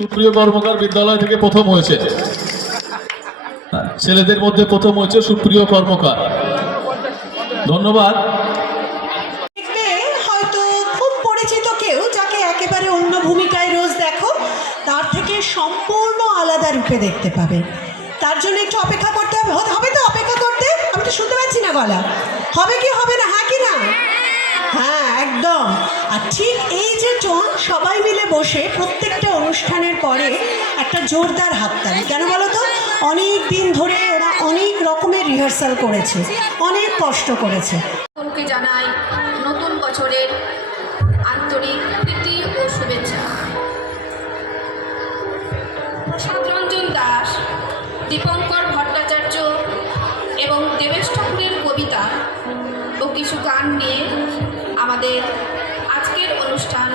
সুপ্রিয় কর্মকার বিদ্যালয় থেকে প্রথম হয়েছে, ছেলেদের মধ্যে প্রথম হয়েছে সুপ্রিয় কর্মকার। ধন্যবাদ। হয়তো খুব পরিচিত কেউ যাকে একেবারে অন্য ভূমিকায় রোজ দেখো, তার থেকে সম্পূর্ণ আলাদা রূপে দেখতে পাবে। তার জন্য একটু অপেক্ষা করতে হবে। হবে তো অপেক্ষা করতে? আমি তো শুনতে পাচ্ছি না গলা। হবে কি হবে না? হ্যাঁ কি না? হ্যাঁ একদম। আর ঠিক এই যে সবাই মিলে বসে প্রত্যেকটা অনুষ্ঠানের পরে একটা জোরদার হাততালি, কেন বলো তো? অনেক দিন ধরে ওরা অনেক রকমের রিহার্সাল করেছে, অনেক কষ্ট করেছে। সকলকে জানাই নতুন বছরের আন্তরিক প্রীতি ও শুভেচ্ছা। প্রসাদ রঞ্জন দাস, দীপঙ্কর ভট্টাচার্য এবং দেবেশ ঠাকুরের কবিতা ও কিছু গান নিয়ে আমাদের আজকের অনুষ্ঠান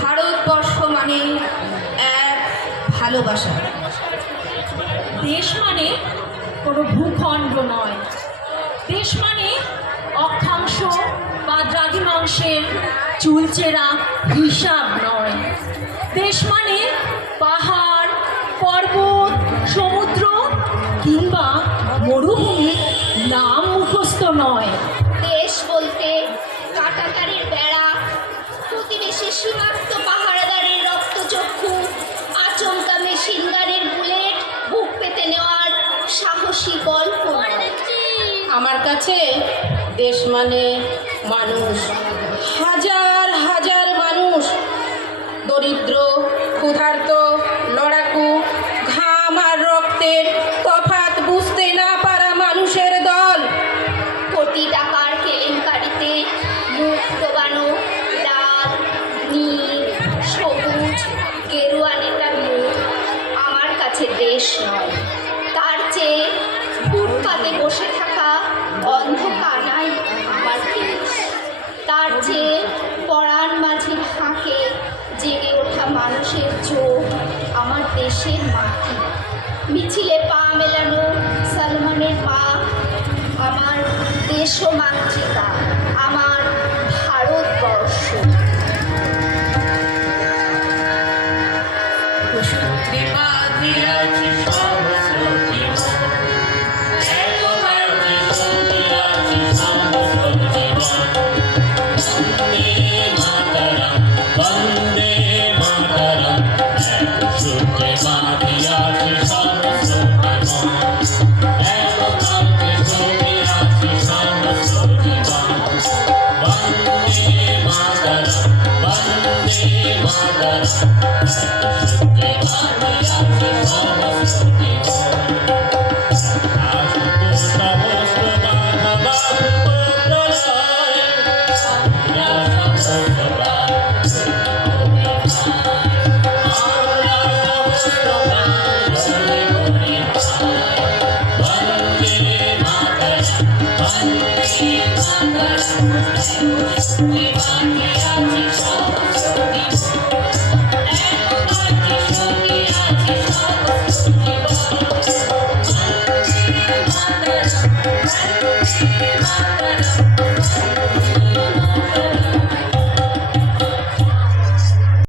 ভারতবর্ষ মানে এক ভালোবাসা। দেশ মানে কোনো ভূখণ্ড নয়, দেশ মানে অক্ষাংশ বা দ্রাঘিমাংশের চুলচেরা হিসাব নয়, দেশ মানে পাহাড় পর্বত সমুদ্র কিংবা মরুভূমির নাম মুখস্থ নয়। দেশ বলতে কাঁটাতারের বেড়া, প্রতিবেশী সীমান্ত পাহারাদারের রক্তচক্ষু, আচমকা মেশিনগানের বুলেট বুক পেতে নেওয়ার সাহসী গল্প। আমার কাছে দেশ মানে মানুষ, হাজার হাজার মানুষ, দরিদ্র ক্ষুধার্ত লড়াকু, ঘাম আর রক্তের তফাৎ বুঝতে না পারা মানুষের দল। কোটি টাকার কেলেঙ্কারিতে মুখ ডোবানো লাল নীল সবুজ গেরুয়া নেতার মুখ আমার কাছে দেশ নয়, তার চেয়ে ফুটপাতে বসে থাকা অন্ধ কানাই আমার দেশ, তার চেয়ে পড়ার মাঝে ফাঁকে জেগে ওঠা মানুষের চোখ আমার দেশের মাটি, মিছিলে পা মেলানো সালমানের পা আমার দেশ ও মাতৃকা, আমার ভারতবর্ষ। Bande